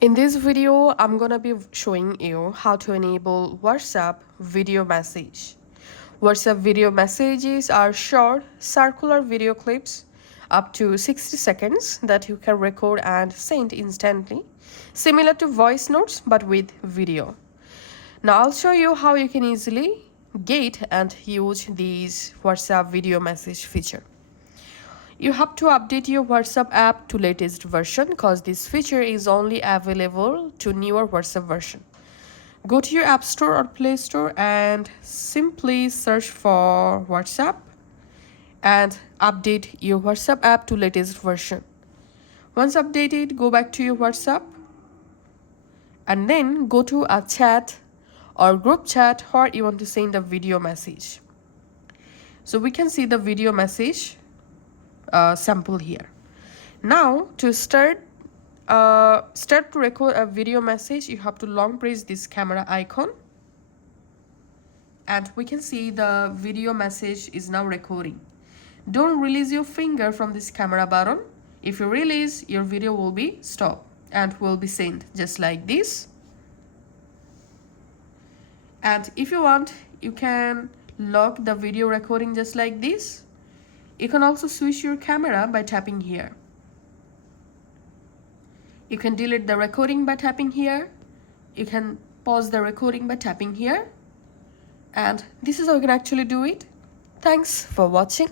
In this video, I'm gonna be showing you how to enable WhatsApp video message. WhatsApp video messages are short, circular video clips up to 60 seconds that you can record and send instantly, similar to voice notes but with video. Now I'll show you how you can easily get and use these WhatsApp video message feature. You have to update your WhatsApp app to latest version because this feature is only available to newer WhatsApp version. Go to your App Store or Play Store and simply search for WhatsApp and update your WhatsApp app to latest version. Once updated, go back to your WhatsApp and then go to a chat or group chat where you want to send a video message. So we can see the video message sample here. Now to start to record a video message, you have to long press this camera icon and we can see the video message is now recording. Don't release your finger from this camera button. If you release, your video will be stopped and will be sent just like this. And if you want, you can lock the video recording just like this. You can also switch your camera by tapping here. You can delete the recording by tapping here. You can pause the recording by tapping here. And this is how you can actually do it. Thanks for watching.